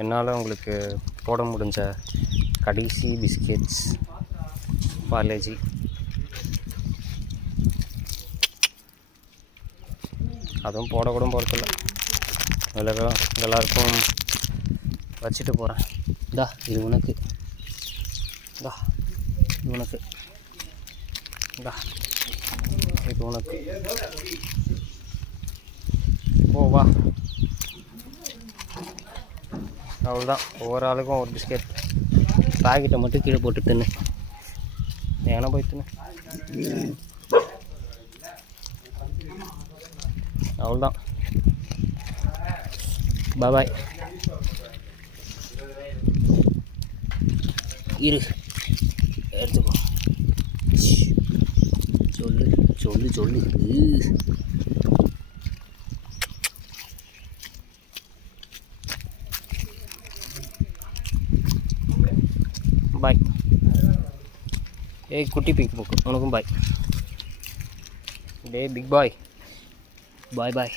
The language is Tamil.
என்னால் உங்களுக்கு போட முடிஞ்ச கடைசி பிஸ்கெட்ஸ் பார்லேஜி. அதுவும் போடக்கூட போகிறதில்ல, எல்லாருக்கும் வச்சுட்டு போகிறேன். இதா இது உனக்கு, இதா இது உனக்கு, இதா இது உனக்கு. ஓ வா, அவ்வளோதான். ஒவ்வொரு ஆளுக்கும் ஒரு பிஸ்கெட். பாக்கெட்டை மட்டும் கீழே போட்டு தின்னு, ஏன்னா போய் தின்னு. அவ்வளோதான். பாய். இரு எடுத்துக்கோ. சொல்லு சொல்லு சொல்லு. பாய். ஏய் குட்டி பிங்க் புக்கு, உனக்கும் பாய். டே பிக் பாய், பாய் பாய்.